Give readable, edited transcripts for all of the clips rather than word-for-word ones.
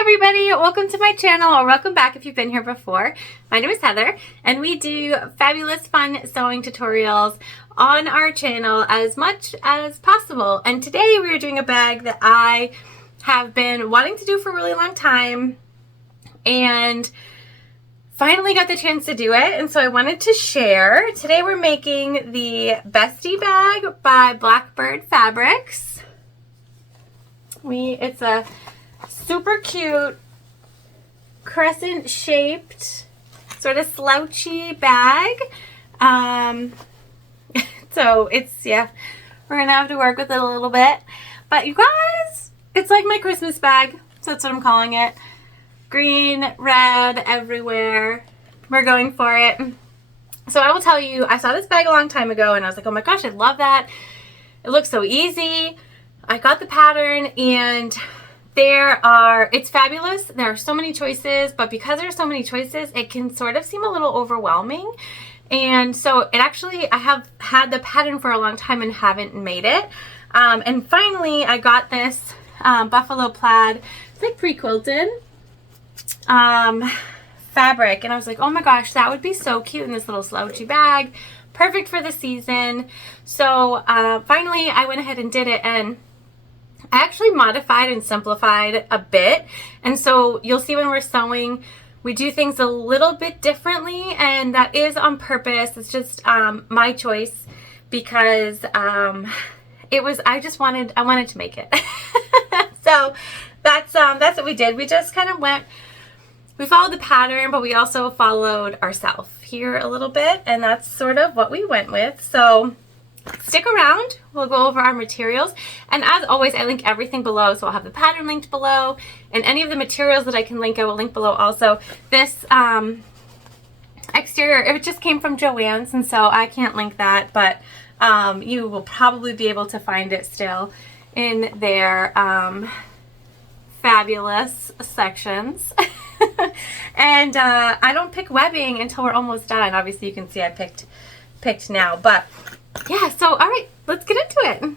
everybody, welcome to my channel, or welcome back if you've been here before. My name is Heather and we do fabulous fun sewing tutorials on our channel as much as possible. And today we are doing a bag that I have been wanting to do for a really long time and finally got the chance to do it, and so I wanted to share. Today we're making the Bestie bag by Blackbird Fabrics. It's a super cute crescent shaped sort of slouchy bag. So we're gonna have to work with it a little bit, but you guys, it's like my Christmas bag, so that's what I'm calling it. Green, red, everywhere. We're going for it. So I will tell you, I saw this bag a long time ago and I was like, oh my gosh, I love that. It looks so easy. I got the pattern and it's fabulous. There are so many choices, but because there are so many choices, it can sort of seem a little overwhelming. And so I have had the pattern for a long time and haven't made it. And finally I got this buffalo plaid. It's like pre-quilted fabric, and I was like, oh my gosh, that would be so cute in this little slouchy bag. Perfect for the season. So finally I went ahead and did it, and I actually modified and simplified a bit, and so you'll see when we're sewing we do things a little bit differently, and that is on purpose. It's just my choice because I wanted to make it. So that's what we did. We just kind of we followed the pattern, but we also followed ourselves here a little bit, and that's sort of what we went with. So stick around, we'll go over our materials, and as always I link everything below, so I'll have the pattern linked below, and any of the materials that I can link I will link below also. This exterior, it just came from Joann's, and so I can't link that, but you will probably be able to find it still in their fabulous sections. And I don't pick webbing until we're almost done. Obviously you can see I picked now, but yeah, so all right, let's get into it.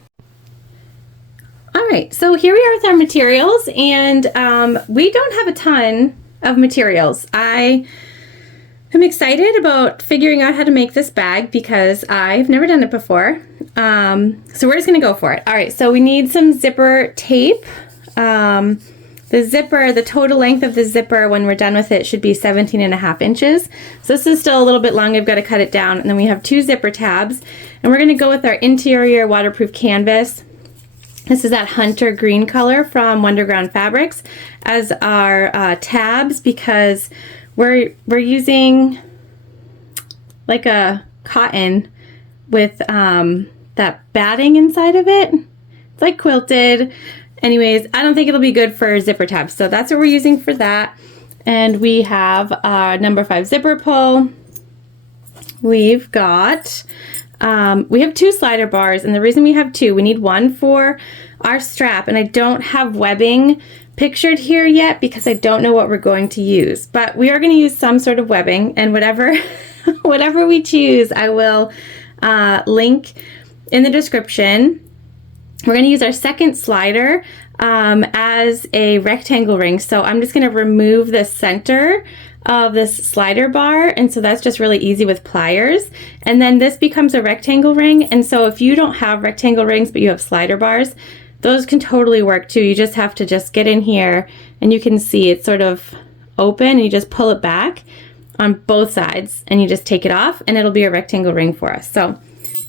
All right, so here we are with our materials, and we don't have a ton of materials. I am excited about figuring out how to make this bag because I've never done it before. So we're just gonna go for it. All right, so we need some zipper tape. The total length of the zipper when we're done with it should be 17.5 inches. So this is still a little bit long. I've got to cut it down. And then we have 2 zipper tabs. And we're going to go with our interior waterproof canvas. This is that hunter green color from Wonderground Fabrics as our tabs, because we're using like a cotton with that batting inside of it. It's like quilted. Anyways, I don't think it'll be good for zipper tabs, so that's what we're using for that. And we have our number 5 zipper pull. We've got, we have 2 slider bars, and the reason we have 2, we need one for our strap, and I don't have webbing pictured here yet because I don't know what we're going to use, but we are going to use some sort of webbing, and whatever we choose, I will link in the description. We're going to use our second slider as a rectangle ring. So I'm just going to remove the center of this slider bar, and so that's just really easy with pliers. And then this becomes a rectangle ring, and so if you don't have rectangle rings but you have slider bars, those can totally work too. You just have to get in here, and you can see it's sort of open, and you just pull it back on both sides, and you just take it off, and it'll be a rectangle ring for us. So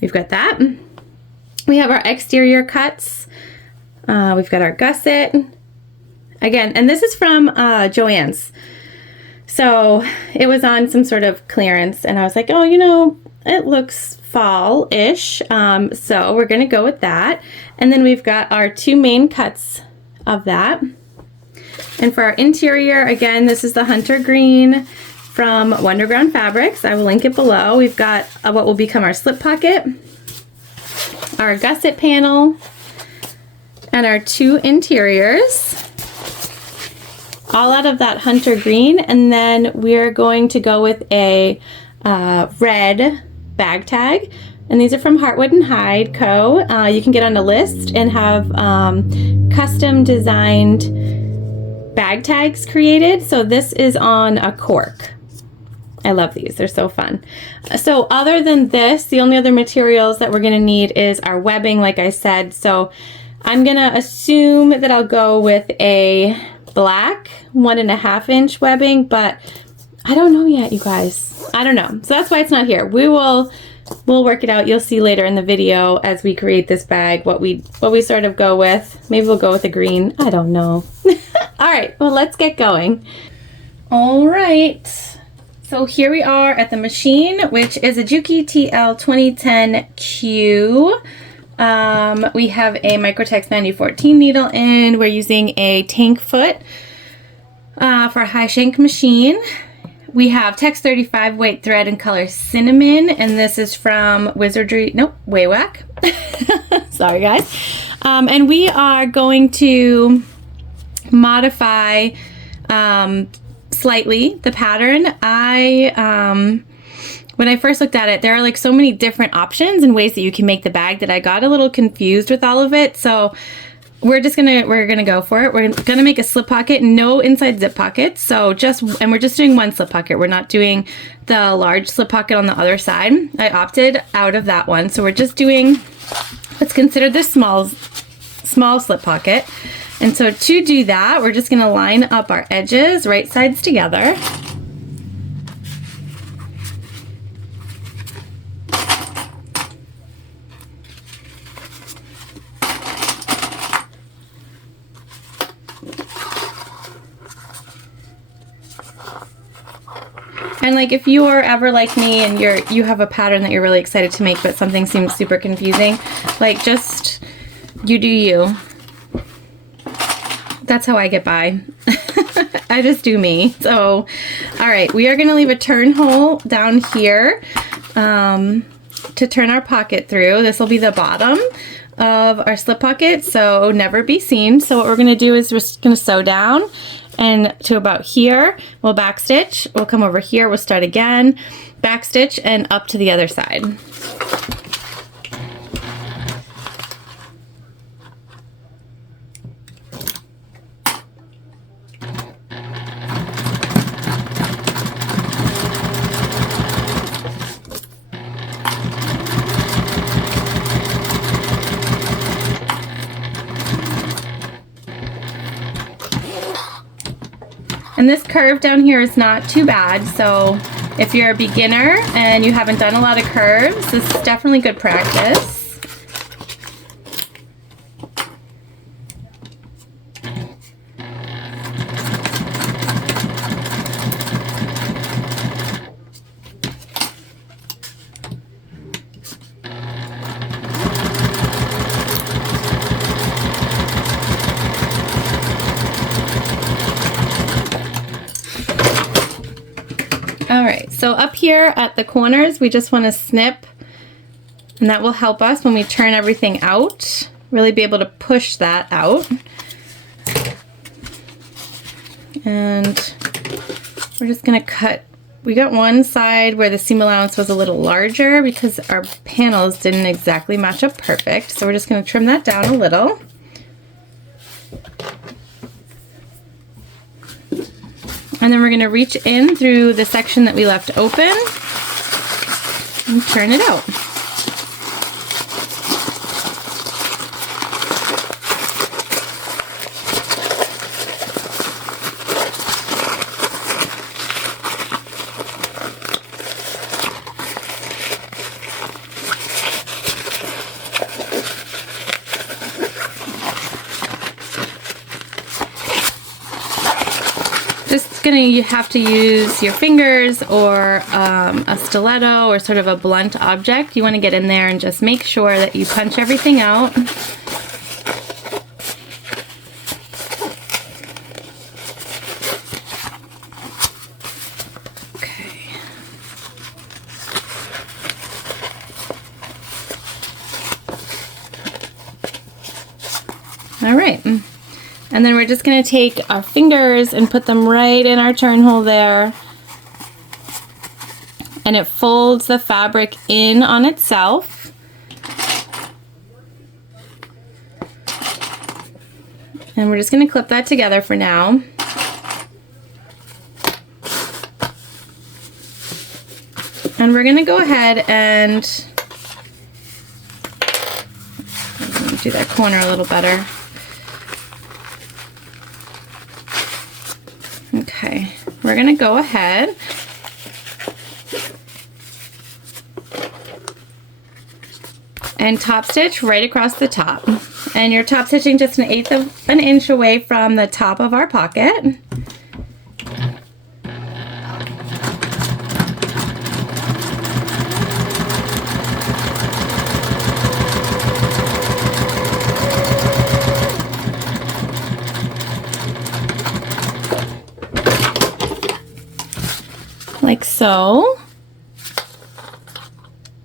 we've got that. We have our exterior cuts. We've got our gusset. Again, and this is from Joann's. So it was on some sort of clearance, and I was like, oh, you know, it looks fall-ish. So we're gonna go with that. And then we've got our 2 main cuts of that. And for our interior, again, this is the hunter green from Wonderground Fabrics. I will link it below. We've got what will become our slip pocket, our gusset panel, and our 2 interiors, all out of that hunter green. And then we're going to go with a red bag tag, and these are from Heartwood and Hide Co. You can get on a list and have custom designed bag tags created. So this is on a cork. I love these, they're so fun. So other than this, the only other materials that we're gonna need is our webbing, like I said. So I'm gonna assume that I'll go with a black 1.5 inch webbing, but I don't know yet, you guys. I don't know, so that's why it's not here. We'll work it out. You'll see later in the video as we create this bag what we sort of go with. Maybe we'll go with a green, I don't know. All right, well, let's get going. All right. So here we are at the machine, which is a Juki TL2010Q. We have a Microtex 9014 needle in. We're using a tank foot for a high shank machine. We have Tex 35 weight thread in color cinnamon, and this is from Waywack. Sorry guys. And we are going to modify slightly the pattern. When I first looked at it, there are like so many different options and ways that you can make the bag that I got a little confused with all of it. So we're gonna go for it. We're gonna make a slip pocket, no inside zip pockets. So and we're just doing one slip pocket. We're not doing the large slip pocket on the other side. I opted out of that one. So we're just doing what's considered the small slip pocket. And so to do that, we're just gonna line up our edges, right sides together. And like if you are ever like me and you have a pattern that you're really excited to make but something seems super confusing, like just you do you. That's how I get by. I just do me. So, all right, we are gonna leave a turn hole down here to turn our pocket through. This will be the bottom of our slip pocket, so never be seen. So what we're gonna do is we're just gonna sew down and to about here, we'll back stitch. We'll come over here, we'll start again, back stitch, and up to the other side. And this curve down here is not too bad, so if you're a beginner and you haven't done a lot of curves, this is definitely good practice. Alright, so up here at the corners, we just want to snip, and that will help us when we turn everything out, really be able to push that out. And we're just going to cut. We got one side where the seam allowance was a little larger because our panels didn't exactly match up perfect, so we're just going to trim that down a little. And then we're going to reach in through the section that we left open and turn it out. You have to use your fingers or a stiletto or sort of a blunt object. You want to get in there and just make sure that you punch everything out. Okay. All right. And then we're just going to take our fingers and put them right in our turn hole there. And it folds the fabric in on itself. And we're just going to clip that together for now. And we're gonna go ahead and do that corner a little better. Okay, we're gonna go ahead and top stitch right across the top. And you're top stitching just 1/8 of an inch away from the top of our pocket. Like so.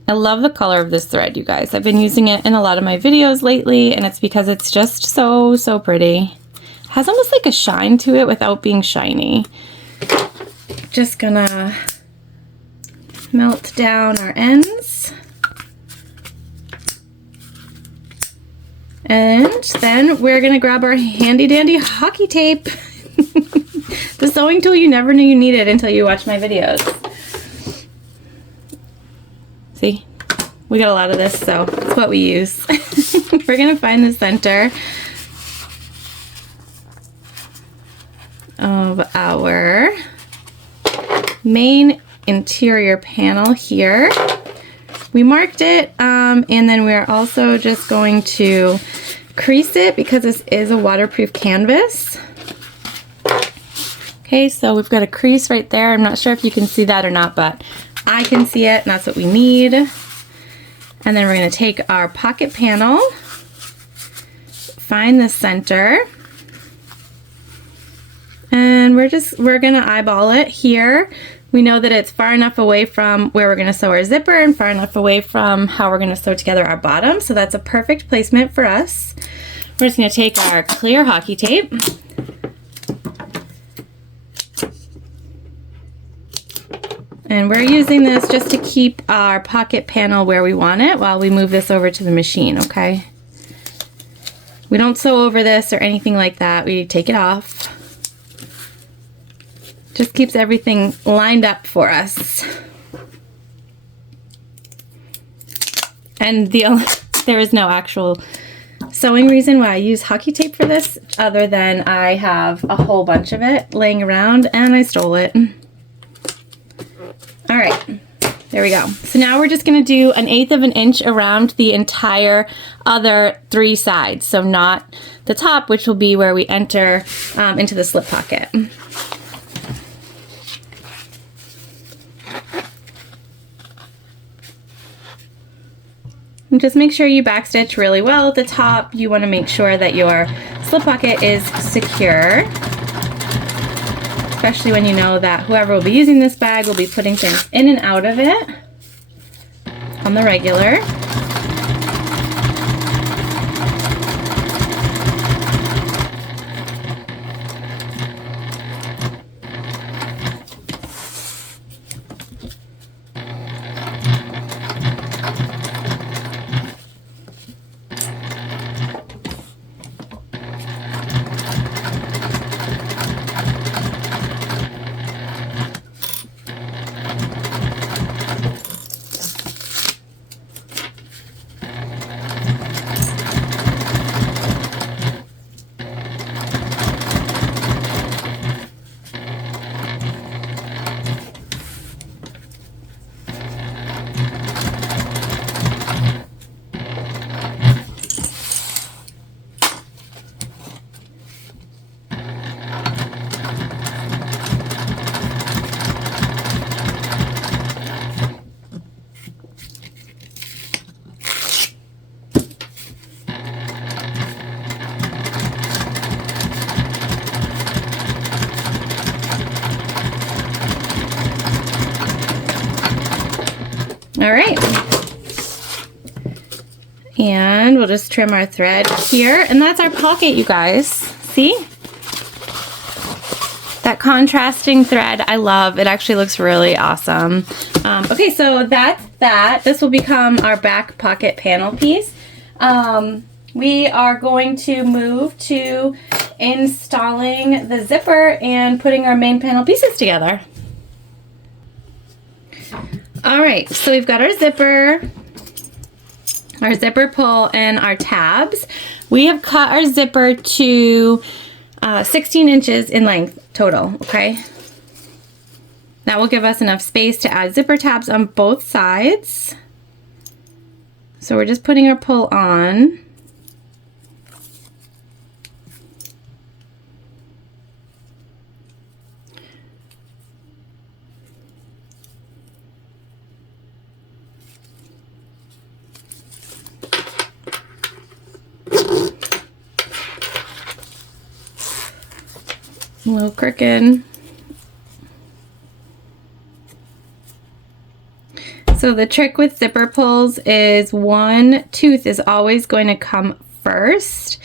I love the color of this thread, you guys. I've been using it in a lot of my videos lately, and it's because it's just so, so pretty. It has almost like a shine to it without being shiny. Just gonna melt down our ends. And then we're gonna grab our handy dandy hockey tape. The sewing tool you never knew you needed until you watch my videos. See, we got a lot of this, so it's what we use. We're gonna find the center of our main interior panel here. We marked it, and then we're also just going to crease it because this is a waterproof canvas. Okay, so we've got a crease right there. I'm not sure if you can see that or not, but I can see it, and that's what we need. And then we're going to take our pocket panel, find the center, and we're going to eyeball it here. We know that it's far enough away from where we're going to sew our zipper and far enough away from how we're going to sew together our bottom, so that's a perfect placement for us. We're just going to take our clear hockey tape, and we're using this just to keep our pocket panel where we want it while we move this over to the machine, okay? We don't sew over this or anything like that. We take it off. Just keeps everything lined up for us. And there is no actual sewing reason why I use hockey tape for this other than I have a whole bunch of it laying around and I stole it. All right, there we go. So now we're just gonna do 1/8 of an inch around the entire other 3 sides. So not the top, which will be where we enter into the slip pocket. And just make sure you backstitch really well at the top. You wanna make sure that your slip pocket is secure, especially when you know that whoever will be using this bag will be putting things in and out of it on the regular. All right, and we'll just trim our thread here, and that's our pocket, you guys. See? That contrasting thread, I love. It actually looks really awesome. Okay, so that's that. This will become our back pocket panel piece. We are going to move to installing the zipper and putting our main panel pieces together. All right, so we've got our zipper pull, and our tabs. We have cut our zipper to 16 inches in length total, okay? That will give us enough space to add zipper tabs on both sides. So we're just putting our pull on. A little crooked. So the trick with zipper pulls is one tooth is always going to come first.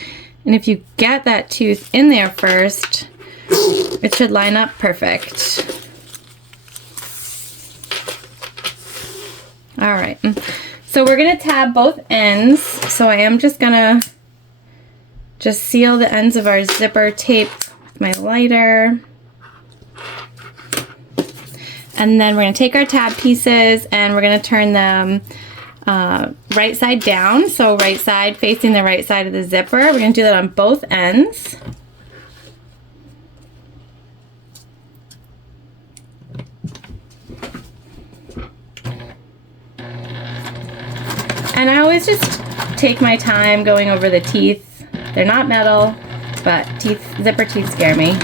And if you get that tooth in there first, it should line up perfect. All right, so we're gonna tab both ends. So I am just gonna seal the ends of our zipper tape with my lighter. And then we're going to take our tab pieces and we're going to turn them right side down. So right side facing the right side of the zipper. We're going to do that on both ends. And I always just take my time going over the teeth. They're not metal, but zipper teeth scare me.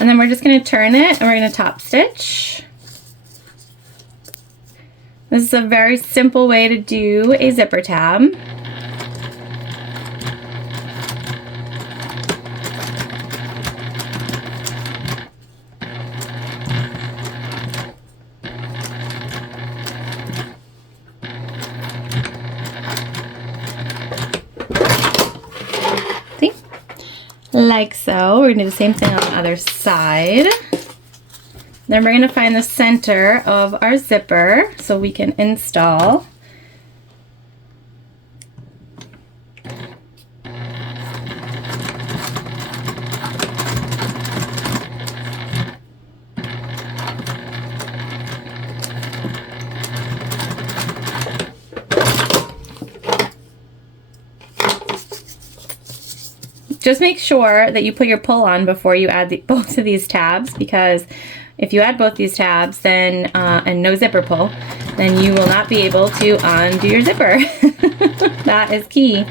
And then we're just going to turn it and we're going to top stitch. This is a very simple way to do a zipper tab. See? Like so. We're going to do the same thing on the other side. Then we're going to find the center of our zipper so we can install. Just make sure that you put your pull on before you add both of these tabs, because if you add both these tabs then and no zipper pull, then you will not be able to undo your zipper. That is key.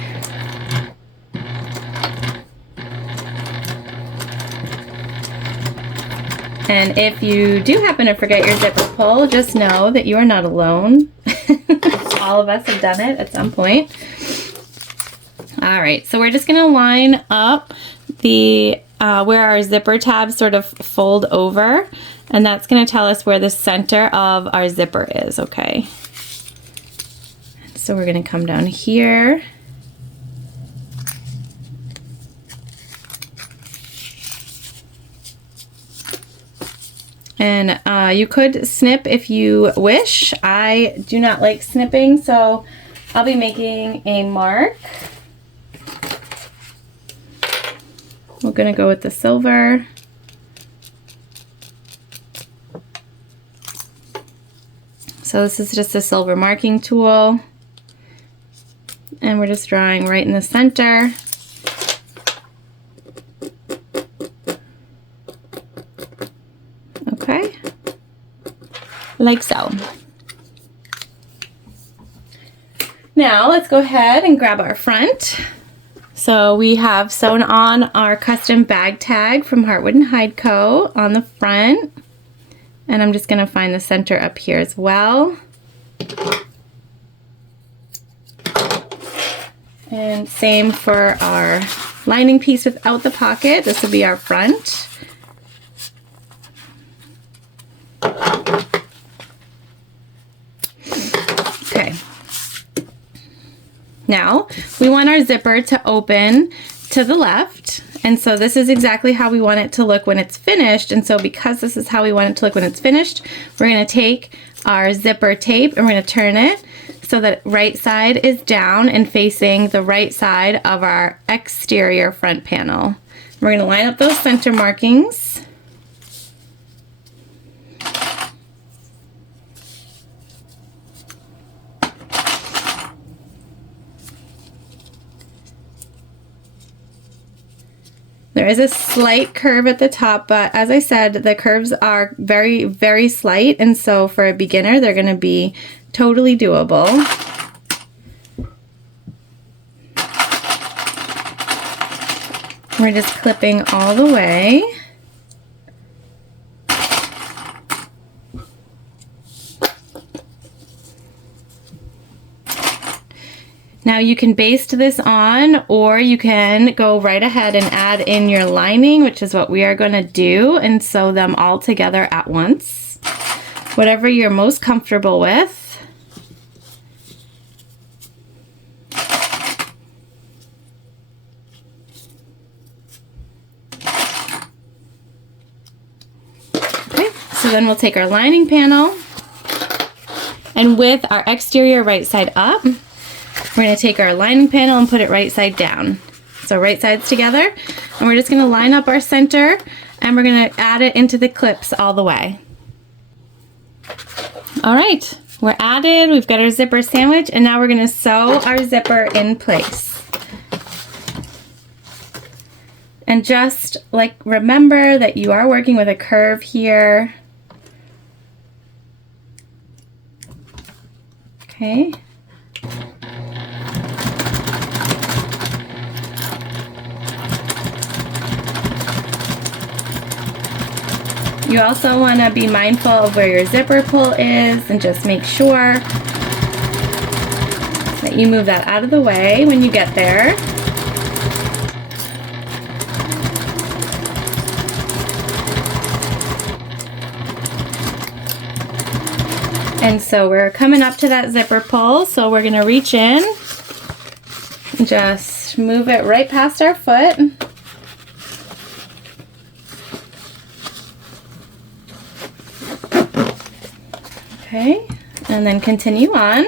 And if you do happen to forget your zipper pull, just know that you are not alone. All of us have done it at some point. All right, so we're just gonna line up the where our zipper tabs sort of fold over, and that's gonna tell us where the center of our zipper is, okay? So we're gonna come down here. And you could snip if you wish. I do not like snipping, so I'll be making a mark. We're gonna go with the silver. So this is just a silver marking tool. And we're just drawing right in the center. Okay, like so. Now let's go ahead and grab our front. So we have sewn on our custom bag tag from Heartwood & Hide Co. on the front. And I'm just going to find the center up here as well. And same for our lining piece without the pocket. This will be our front. Okay. Now, we want our zipper to open to the left, and so this is exactly how we want it to look when it's finished. And so because this is how we want it to look when it's finished, we're going to take our zipper tape and we're going to turn it so that right side is down and facing the right side of our exterior front panel. We're going to line up those center markings. There is a slight curve at the top, but as I said, the curves are very, very slight, and so for a beginner, they're going to be totally doable. We're just clipping all the way. Now you can baste this on, or you can go right ahead and add in your lining, which is what we are going to do, and sew them all together at once. Whatever you're most comfortable with. Okay, so then we'll take our lining panel, and with our exterior right side up, we're going to take our lining panel and put it right side down. So right sides together, and we're just going to line up our center, and we're going to add it into the clips all the way. All right, we're added, we've got our zipper sandwich, and now we're going to sew our zipper in place. And just like remember that you are working with a curve here. Okay. You also want to be mindful of where your zipper pull is, and just make sure that you move that out of the way when you get there. And so we're coming up to that zipper pull, so we're going to reach in and just move it right past our foot. Okay, and then continue on.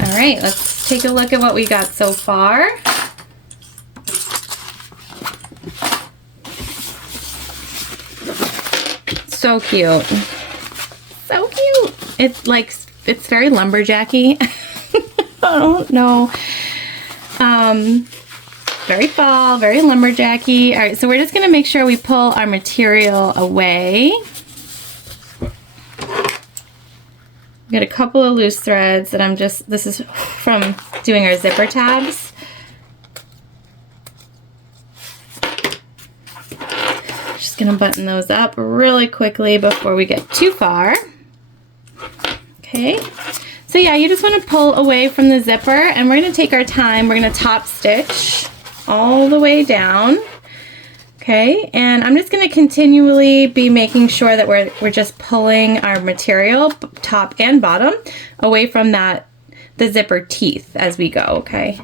All right, let's take a look at what we got so far. So cute. So cute. It's like, it's very lumberjacky. I don't know. Very fall, very lumberjacky. All right, so we're just gonna make sure we pull our material away. Got a couple of loose threads that I'm just, this is from doing our zipper tabs. Just gonna button those up really quickly before we get too far. Okay, so yeah, you just want to pull away from the zipper, and we're gonna take our time. We're gonna top stitch all the way down. Okay, and I'm just gonna continually be making sure that we're just pulling our material, top and bottom, away from the zipper teeth as we go, okay?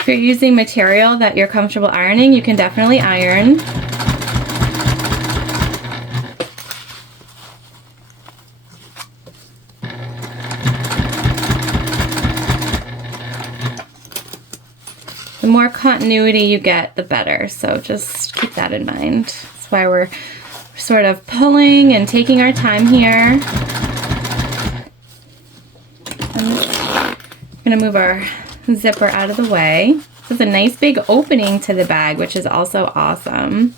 If you're using material that you're comfortable ironing, you can definitely iron. The more continuity you get, the better, so just keep that in mind. That's why we're sort of pulling and taking our time here. I'm gonna move our zipper out of the way. This is a nice big opening to the bag, which is also awesome.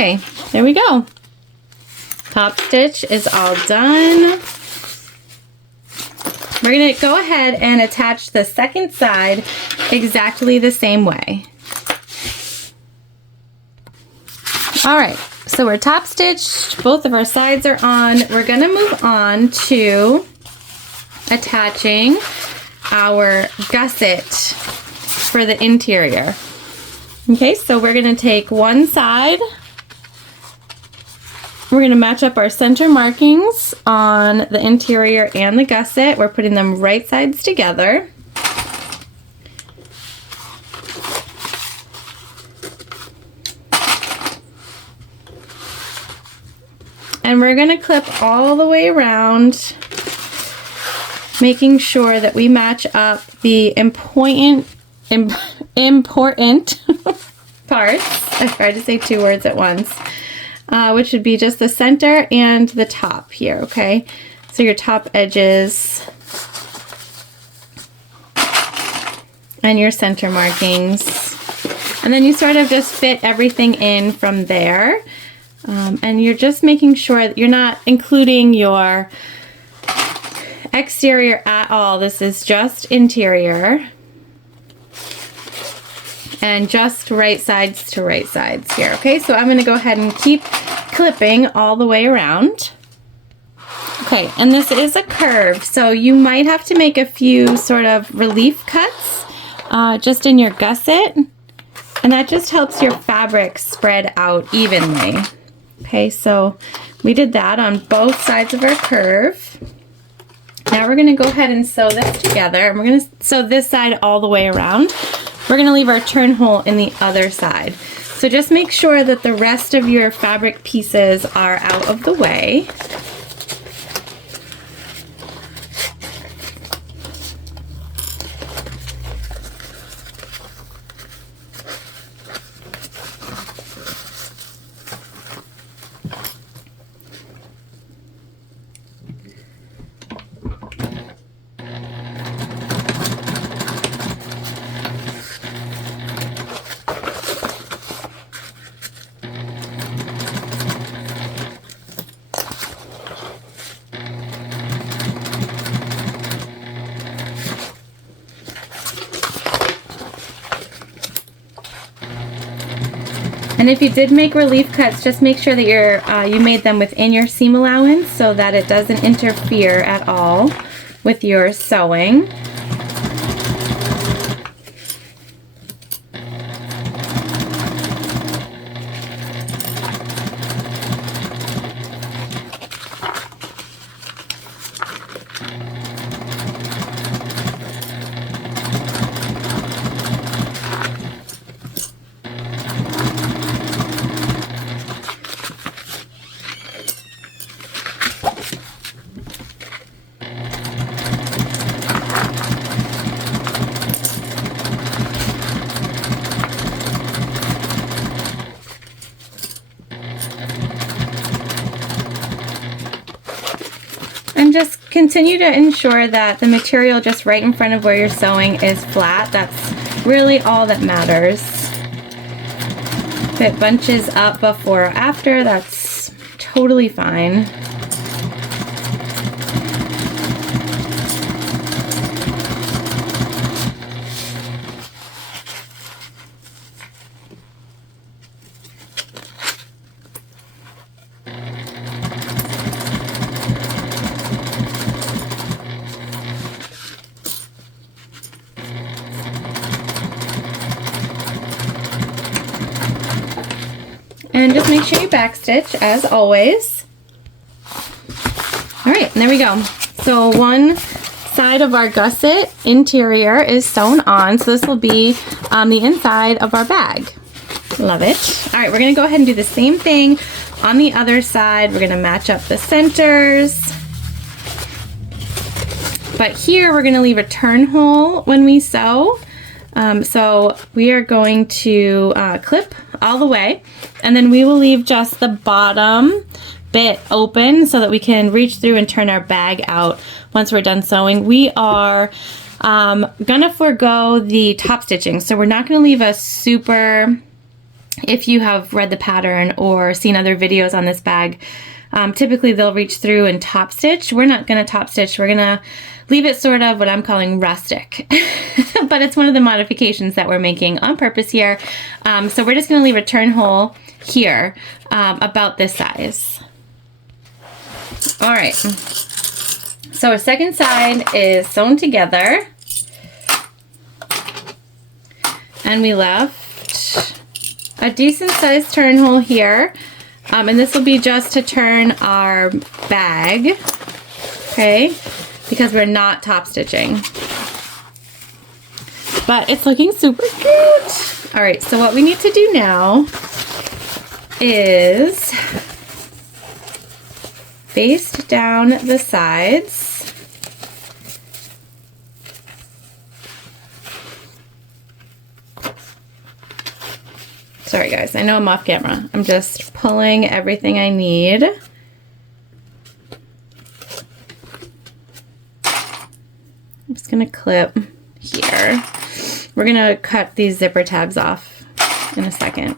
Okay, there we go. Top stitch is all done. We're going to go ahead and attach the second side exactly the same way. All right, so we're top stitched, both of our sides are on. We're going to move on to attaching our gusset for the interior. Okay, so we're going to take one side. We're going to match up our center markings on the interior and the gusset. We're putting them right sides together. And we're going to clip all the way around, making sure that we match up the important parts. I tried to say two words at once. Which would be just the center and the top here, okay? So your top edges and your center markings. And then you sort of just fit everything in from there. And you're just making sure that you're not including your exterior at all. This is just interior. And just right sides to right sides here, okay? So I'm gonna go ahead and keep clipping all the way around. Okay, and this is a curve, so you might have to make a few sort of relief cuts just in your gusset, and that just helps your fabric spread out evenly. Okay, so we did that on both sides of our curve. Now we're gonna go ahead and sew this together, and we're gonna sew this side all the way around. We're going to leave our turn hole in the other side. So just make sure that the rest of your fabric pieces are out of the way. And if you did make relief cuts, just make sure that you made them within your seam allowance so that it doesn't interfere at all with your sewing. And just continue to ensure that the material just right in front of where you're sewing is flat. That's really all that matters. If it bunches up before or after, that's totally fine. And just make sure you backstitch as always. All right, and there we go. So one side of our gusset interior is sewn on, so this will be on the inside of our bag. Love it. All right, we're gonna go ahead and do the same thing on the other side. We're gonna match up the centers. But here we're gonna leave a turn hole when we sew. So we are going to clip all the way, and then we will leave just the bottom bit open so that we can reach through and turn our bag out once we're done sewing. We are gonna forego the top stitching, so we're not gonna leave a super if you have read the pattern or seen other videos on this bag, typically they'll reach through and top stitch. We're not gonna top stitch, we're gonna leave it sort of what I'm calling rustic. But it's one of the modifications that we're making on purpose here. So we're just gonna leave a turn hole here about this size. All right, so our second side is sewn together. And we left a decent sized turn hole here. And this will be just to turn our bag, okay? Because we're not top stitching. But it's looking super cute. All right, so what we need to do now is baste down the sides. Sorry guys, I know I'm off camera. I'm just pulling everything I need. I'm just gonna clip here. We're gonna cut these zipper tabs off in a second.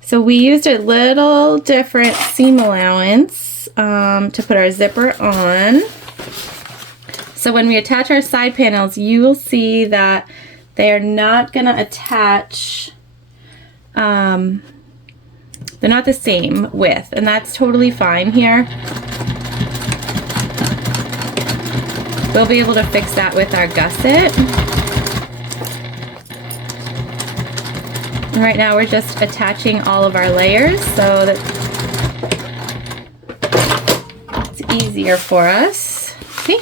So we used a little different seam allowance to put our zipper on. So when we attach our side panels, you will see that they are not gonna attach, they're not the same width, and that's totally fine here. We'll be able to fix that with our gusset. And right now we're just attaching all of our layers so that it's easier for us. Okay.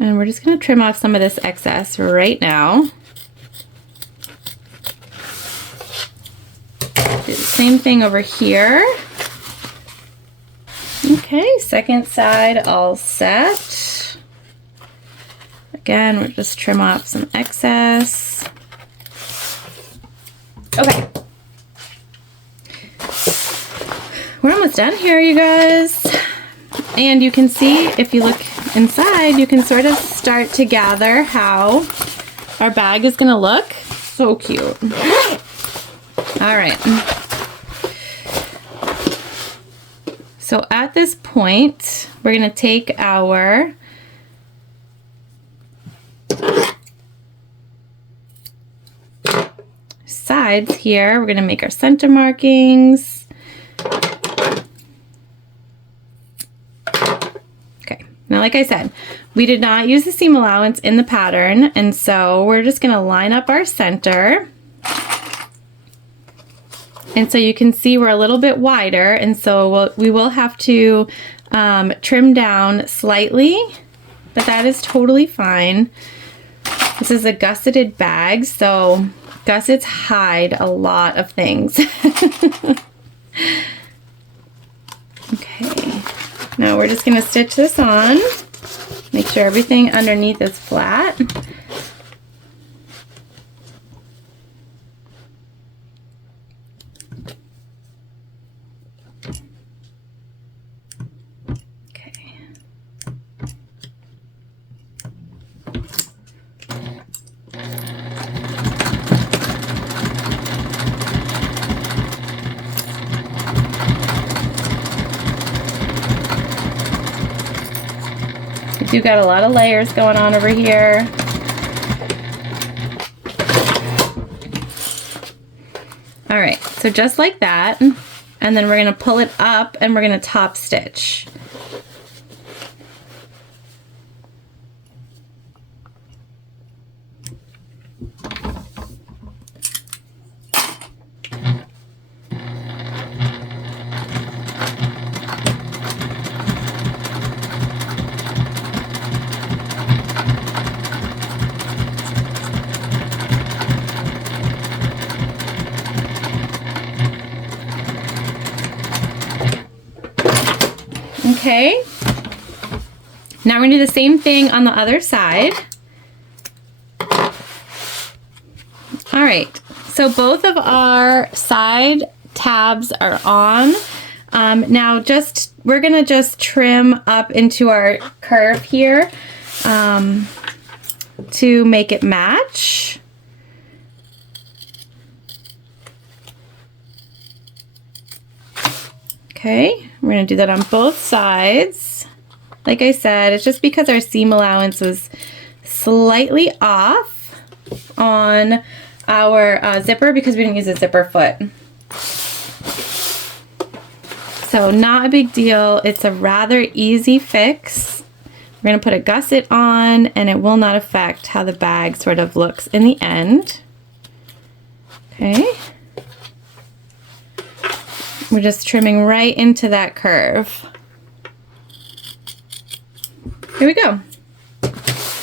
And we're just going to trim off some of this excess right now. Do the same thing over here. Okay, second side all set. Again, we'll just trim off some excess. Okay. We're almost done here, you guys. And you can see, if you look inside, you can sort of start to gather how our bag is gonna look. So cute. All right. So at this point, we're gonna take our sides here. We're gonna make our center markings. Okay, now like I said, we did not use the seam allowance in the pattern, and so we're just gonna line up our center. And so you can see we're a little bit wider, and so we will have to trim down slightly, but that is totally fine. This is a gusseted bag, so gussets hide a lot of things. Okay, now we're just gonna stitch this on. Make sure everything underneath is flat. We've got a lot of layers going on over here. All right, so just like that, and then we're gonna pull it up and we're gonna top stitch. Okay, now we're gonna do the same thing on the other side. All right, so both of our side tabs are on. Now we're gonna just trim up into our curve here to make it match. Okay, we're gonna do that on both sides. Like I said, it's just because our seam allowance was slightly off on our zipper because we didn't use a zipper foot. So not a big deal. It's a rather easy fix. We're gonna put a gusset on and it will not affect how the bag sort of looks in the end. Okay. We're just trimming right into that curve. Here we go.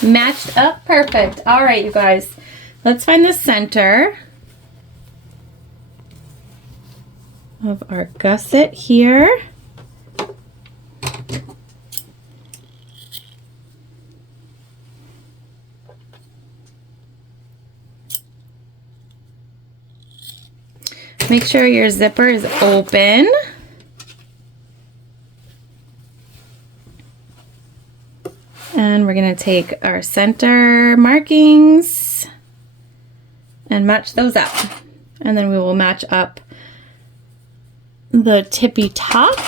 Matched up perfect. All right, you guys, let's find the center of our gusset here. Make sure your zipper is open. And we're going to take our center markings and match those up. And then we will match up the tippy top.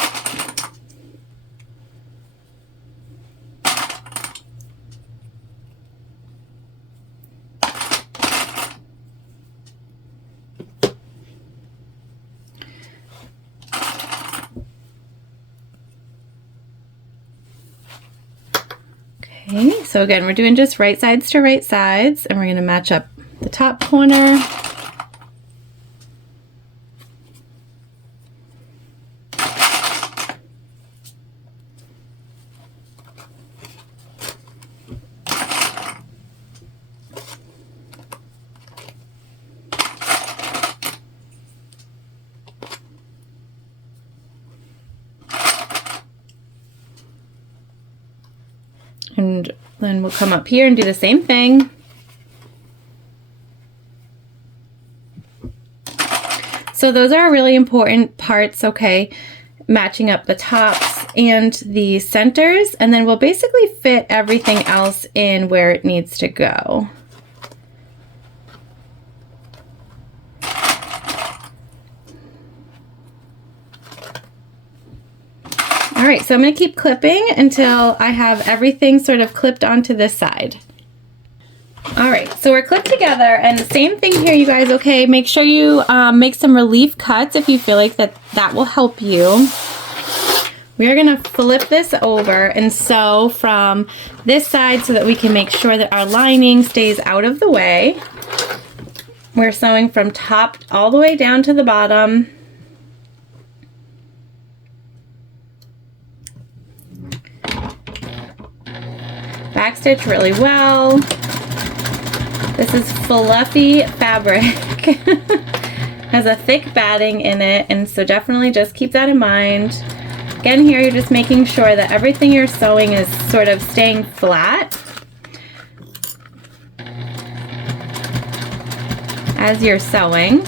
Okay, so again, we're doing just right sides to right sides, and we're going to match up the top corner. And then we'll come up here and do the same thing. So those are really important parts, okay? Matching up the tops and the centers, and then we'll basically fit everything else in where it needs to go. All right, so I'm going to keep clipping until I have everything sort of clipped onto this side. All right, so we're clipped together, and the same thing here, you guys, okay? Make sure you make some relief cuts if you feel like that will help you. We are going to flip this over and sew from this side so that we can make sure that our lining stays out of the way. We're sewing from top all the way down to the bottom. Backstitch really well. This is fluffy fabric. Has a thick batting in it, and so definitely just keep that in mind. Again, here you're just making sure that everything you're sewing is sort of staying flat as you're sewing.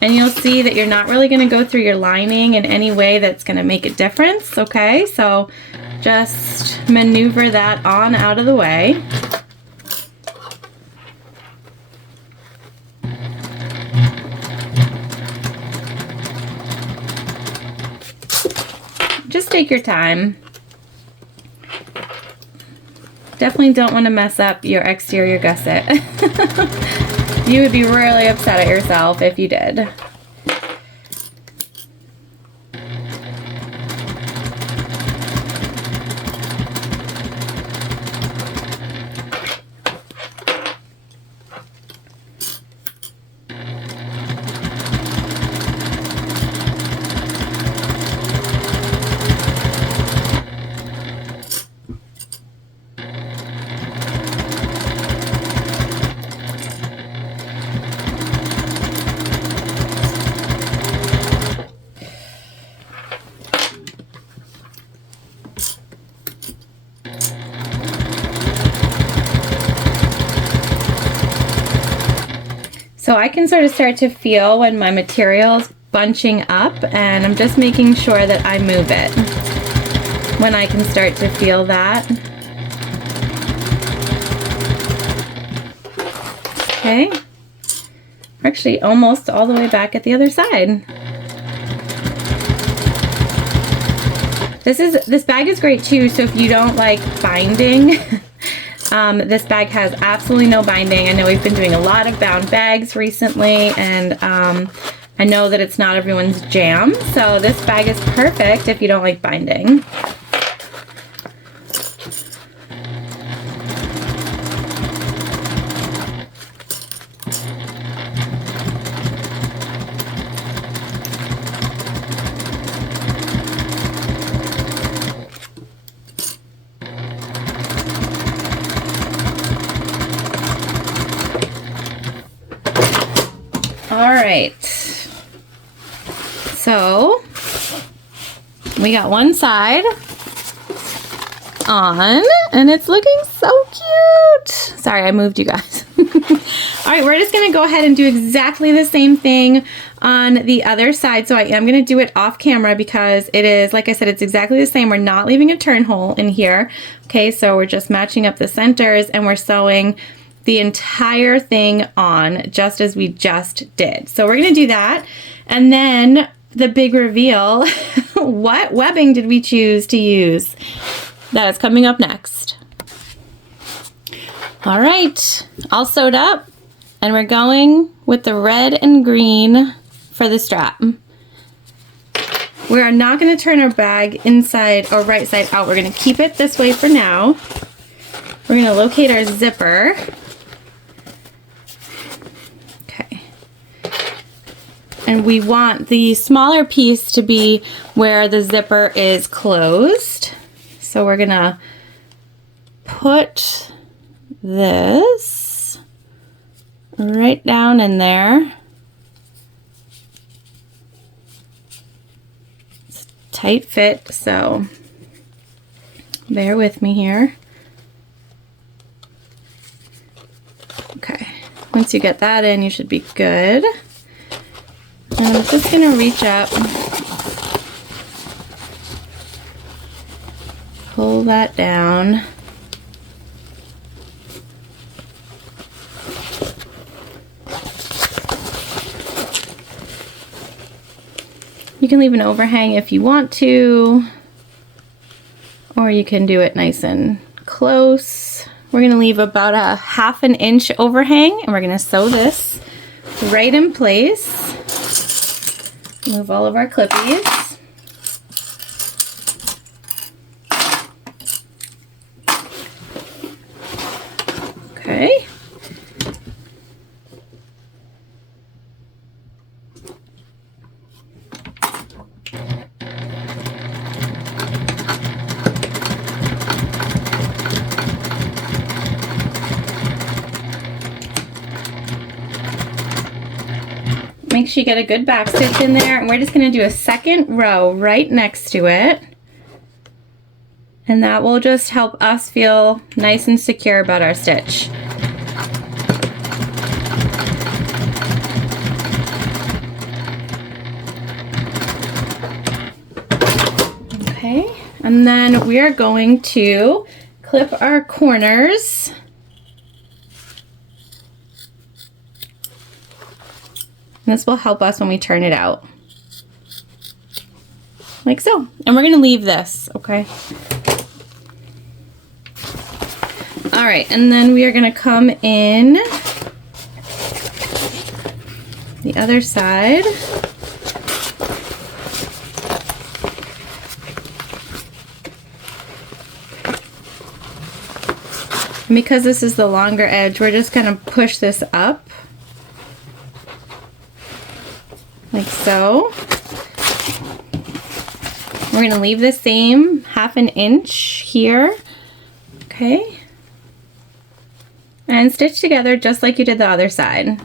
And you'll see that you're not really going to go through your lining in any way that's going to make a difference, okay? So just maneuver that on out of the way. Just take your time. Definitely don't want to mess up your exterior gusset. You would be really upset at yourself if you did. So I can sort of start to feel when my material's bunching up, and I'm just making sure that I move it when I can start to feel that. Okay, we're actually almost all the way back at the other side. This bag is great too, so if you don't like binding, this bag has absolutely no binding. I know we've been doing a lot of bound bags recently, and I know that it's not everyone's jam, so this bag is perfect if you don't like binding. All right, so we got one side on and it's looking so cute. Sorry, I moved you guys. All right, we're just gonna go ahead and do exactly the same thing on the other side. So I am gonna do it off camera because it is, like I said, it's exactly the same. We're not leaving a turn hole in here. Okay, so we're just matching up the centers and we're sewing the entire thing on just as we just did. So we're gonna do that. And then the big reveal, what webbing did we choose to use? That is coming up next. All right, all sewed up, and we're going with the red and green for the strap. We are not gonna turn our bag inside or right side out. We're gonna keep it this way for now. We're gonna locate our zipper. And we want the smaller piece to be where the zipper is closed. So we're gonna put this right down in there. It's a tight fit, so bear with me here. Okay, once you get that in, you should be good. And I'm just gonna reach up, pull that down. You can leave an overhang if you want to, or you can do it nice and close. We're gonna leave about a 1/2 inch overhang, and we're gonna sew this right in place. Move all of our clippies. Okay. Make sure you get a good back stitch in there, and we're just going to do a second row right next to it, and that will just help us feel nice and secure about our stitch. Okay, and then we are going to clip our corners. And this will help us when we turn it out. Like so. And we're gonna leave this, okay? All right, and then we are gonna come in the other side. And because this is the longer edge, we're just gonna push this up. Like so. We're gonna leave the same 1/2 inch here, okay? And stitch together just like you did the other side.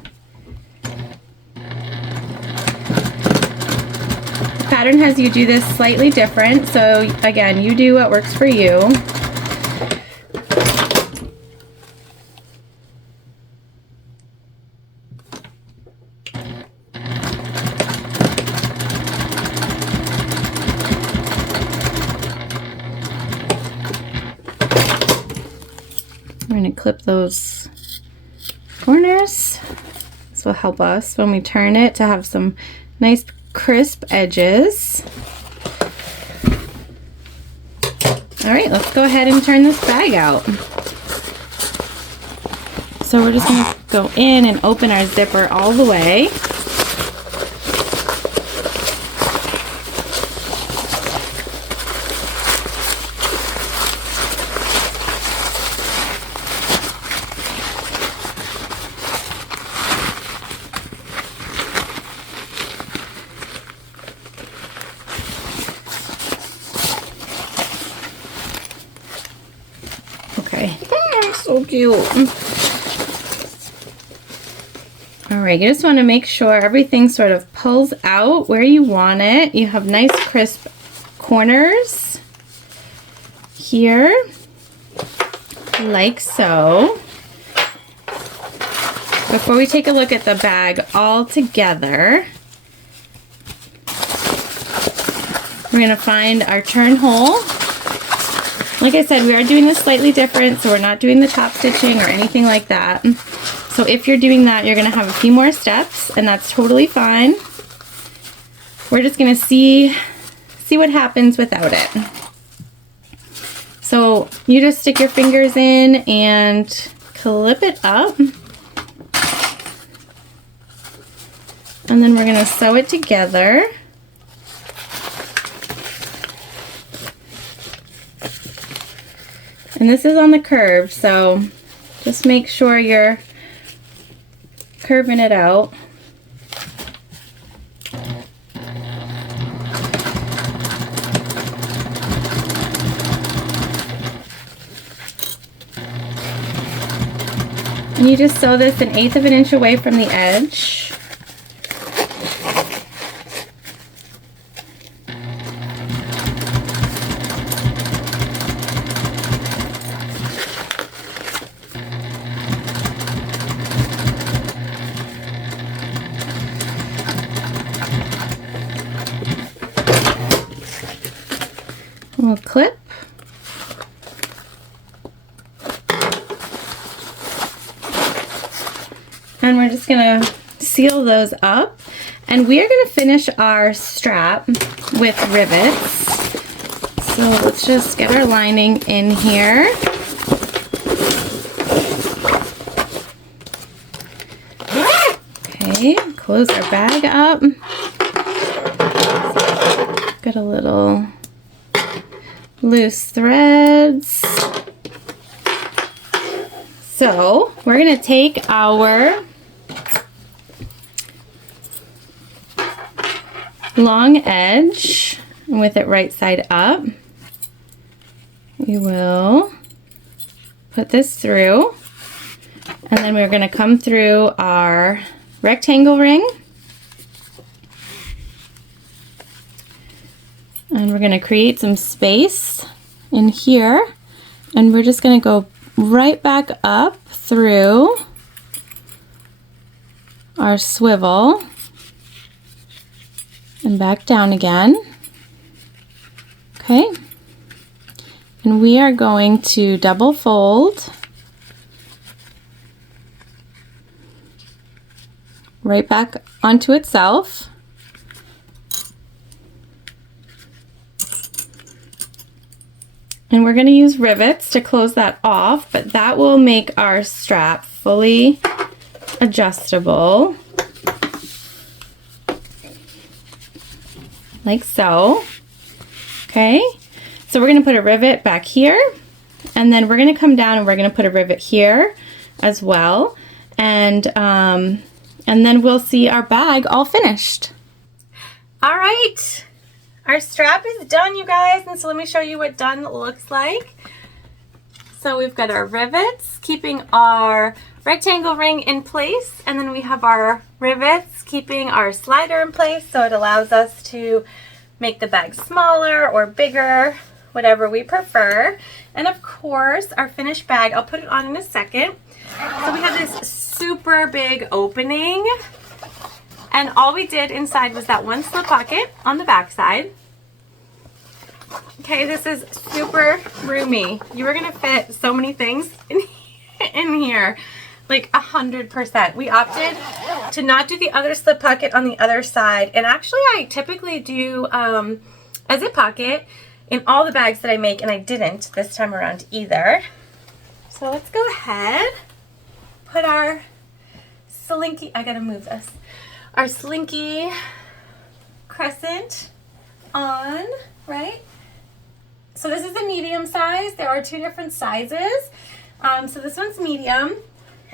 The pattern has you do this slightly different, so again, you do what works for you. We're going to clip those corners. This will help us when we turn it to have some nice crisp edges. All right, let's go ahead and turn this bag out. So we're just gonna go in and open our zipper all the way. Okay, so cute. All right, you just want to make sure everything sort of pulls out where you want it. You have nice crisp corners here, like so. Before we take a look at the bag all together, we're going to find our turn hole. Like I said, we are doing this slightly different, so we're not doing the top stitching or anything like that. So if you're doing that, you're going to have a few more steps, and that's totally fine. We're just going to see what happens without it. So you just stick your fingers in and clip it up. And then we're going to sew it together. And this is on the curve, so just make sure you're curving it out. And you just sew this 1/8 of an inch away from the edge. We'll clip. And we're just gonna seal those up. And we are gonna finish our strap with rivets. So let's just get our lining in here. Okay, close our bag up. Got a little loose threads. So we're going to take our long edge, and with it right side up, we will put this through, and then we're going to come through our rectangle ring. And we're going to create some space in here, and we're just going to go right back up through our swivel and back down again. Okay, and we are going to double fold right back onto itself. And we're going to use rivets to close that off, but that will make our strap fully adjustable, like so. Okay, so we're going to put a rivet back here, and then we're going to come down and we're going to put a rivet here as well, and then we'll see our bag all finished. All right. Our strap is done, you guys, and so let me show you what done looks like. So we've got our rivets keeping our rectangle ring in place, and then we have our rivets keeping our slider in place, so it allows us to make the bag smaller or bigger, whatever we prefer. And of course, our finished bag, I'll put it on in a second. So we have this super big opening. And all we did inside was that one slip pocket on the back side. Okay, this is super roomy. You are gonna fit so many things in here, like 100%. We opted to not do the other slip pocket on the other side. And actually I typically do a zip pocket in all the bags that I make, and I didn't this time around either. So let's go ahead, put our slinky, I gotta move this, our slinky crescent on, right? So this is a medium size. There are 2 different sizes. So this one's medium,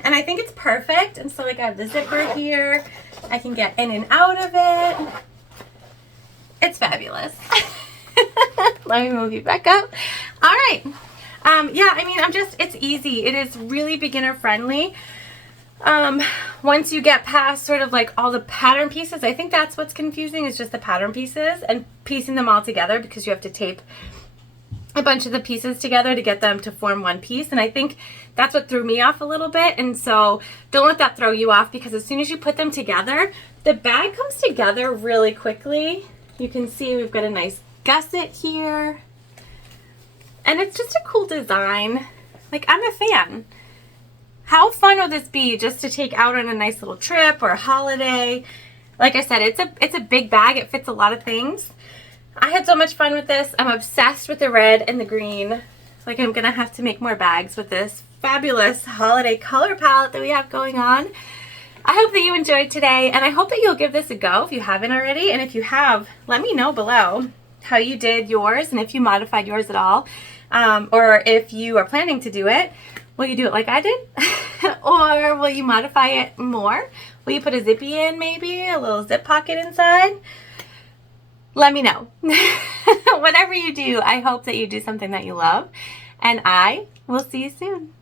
and I think it's perfect. And so like I have the zipper here. I can get in and out of it. It's fabulous. Let me move you back up. All right. Yeah, I mean, it's easy. It is really beginner friendly. Once you get past sort of like all the pattern pieces, I think that's what's confusing, is just the pattern pieces and piecing them all together, because you have to tape a bunch of the pieces together to get them to form one piece. And I think that's what threw me off a little bit. And so don't let that throw you off, because as soon as you put them together, the bag comes together really quickly. You can see we've got a nice gusset here. And it's just a cool design. Like, I'm a fan. How fun will this be just to take out on a nice little trip or a holiday? Like I said, it's a big bag. It fits a lot of things. I had so much fun with this. I'm obsessed with the red and the green. Like, I'm gonna have to make more bags with this fabulous holiday color palette that we have going on. I hope that you enjoyed today, and I hope that you'll give this a go if you haven't already. And if you have, let me know below how you did yours and if you modified yours at all. Or if you are planning to do it, will you do it like I did? Or will you modify it more? Will you put a zippy in, maybe? A little zip pocket inside? Let me know. Whatever you do, I hope that you do something that you love. And I will see you soon.